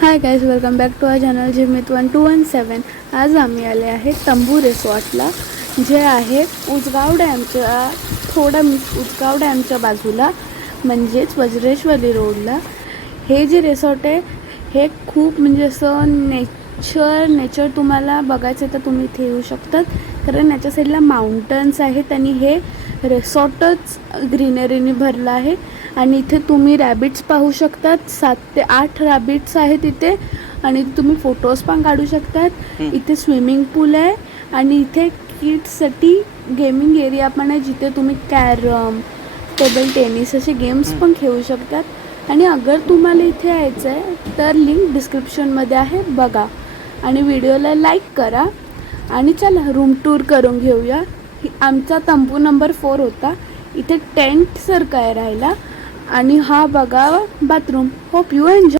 High guys, welcome back to our channel Jimit 1217। आज आम्ही आले आहे तंबू रिसॉर्टला, जे आहे उजगाव डॅमच्या उजगाव डॅमच्या बाजूला, म्हणजेच वज्रेश्वरी रोडला। हे जे रिसॉर्ट आहे हे खूप म्हणजे असं नेचर तुम्हाला बघायचं तर तुम्ही इथे येऊ शकतात, कारण याच्या साईडला माउंटन्स आहेत आणि हे रिसॉर्टच ग्रीनरीने भरलं आहे। आणि इथे तुम्ही रॅबिट्स पाहू शकतात, 7 ते 8 रॅबिट्स आहेत इथे, आणि तुम्ही फोटोज पण काढू शकतात। इथे स्विमिंग पूल आहे आणि इथे किड्ससाठी गेमिंग एरिया पण आहे, जिथे तुम्ही कॅरम, टेबल टेनिस असे गेम्स पण खेळू शकतात। आणि अगर तुम्हाला इथे यायचं आहे तर लिंक डिस्क्रिप्शनमध्ये आहे, बघा आणि व्हिडिओला लाईक करा। आणि चला रूम टूर करून घेऊया। आमचा तंबू नंबर 4 होता। इथे टेंट सारखं आहे राहायला, आणि हा बघा बाथरूम। Hope you enjoy.